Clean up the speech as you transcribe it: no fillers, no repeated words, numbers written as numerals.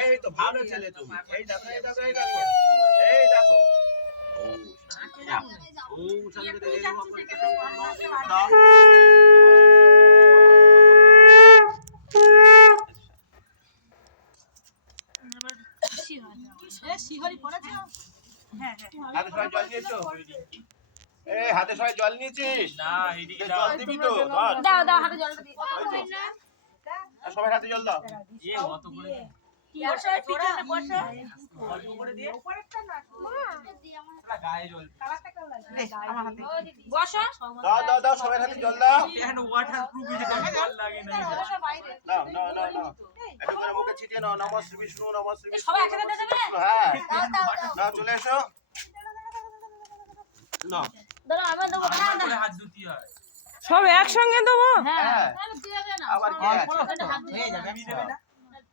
এই তো ভালো ছেলে তুমি। এই দেখো এই দেখো এই দেখো এই দেখো হাতে সবাই জল নিয়েছিস? না জল দিবি তো, দাও দাও হাতে জল দিই। সবাই হাতে জল দাও। দাও দাও সবাই হাতে জল দাও। একটু করে মুখে ছিটিয়ে নাও। নমঃ শ্রী বিষ্ণু নমঃ শ্রী বিষ্ণু। হ্যাঁ নাও চলে এসো। নাও সব একসঙ্গে দেবো। হ্যাঁ আবার কি আছে?